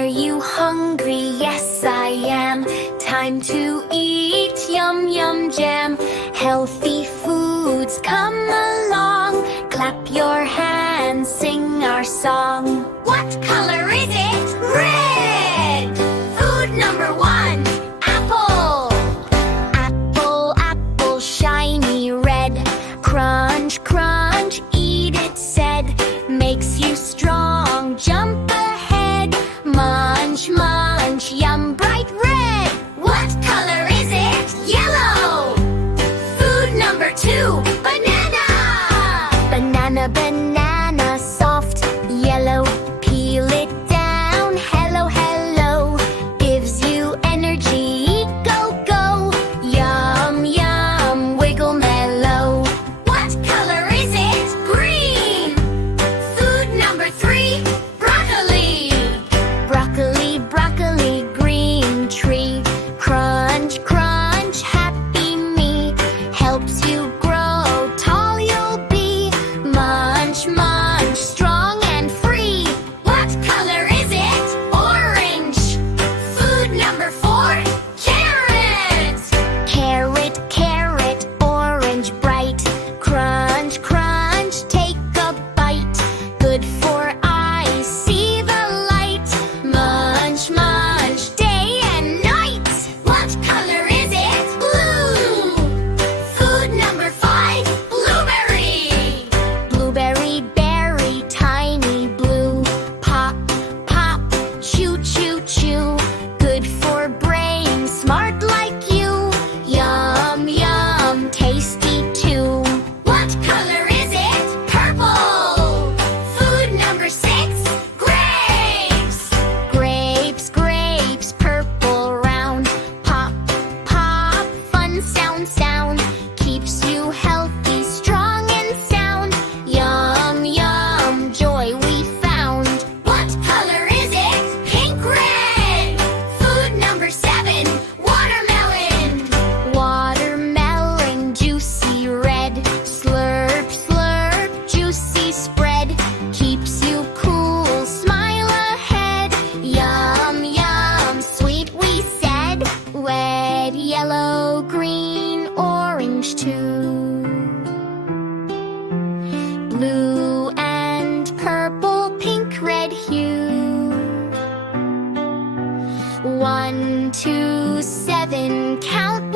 Are you hungry? Yes, I am. Time to eat, yum, yum, jam. Healthy foods, come along. Clap your hands, sing our song. What color is it? Red! Food number one, apple. Apple, apple, shiny red. Crunch, crunch, eat it, said. Makes you strong, jump ahead. Munch, munch, yum, bright red. What color is it? Yellow. Food number two, banana. Banana, banana, soft, yellow. Peel it down, hello, hello. Gives you energy, go, go. Yum, yum, wiggle mellow. What color is it? Green. Food number three, broccoli. Broccoli, broccoli, green tree. Crunch, crunch, happy me. Helps you grow, tall you'll be. Munch, munch, strong and free. What color is it? Orange. Food number four, carrot. Carrot, carrot, orange bright. Crunch, crunch, take a bite. Good for eyes, see the light. Munch, munch, day and night. What color is it? Blue. Food number five, blueberry. Blueberry, berry, tiny blue. Pop, pop, chew, chew, chew. Good for brain, smart like you. Yum, yum, tasty too. What color is it? Purple. Food number six, grapes. Grapes, grapes, purple round. Pop, pop, fun sound, sound. Keeps you healthy, strong and sound. Yum, yum, joy we found. What color is it? Pink red. Food number seven, watermelon. Watermelon, juicy red. Slurp, slurp, juicy spread. Keeps you cool, smile ahead. Yum, yum, sweet we said. Red, yellow, green, orange too. Blue and purple, pink, red hue. 1, 2, 7, count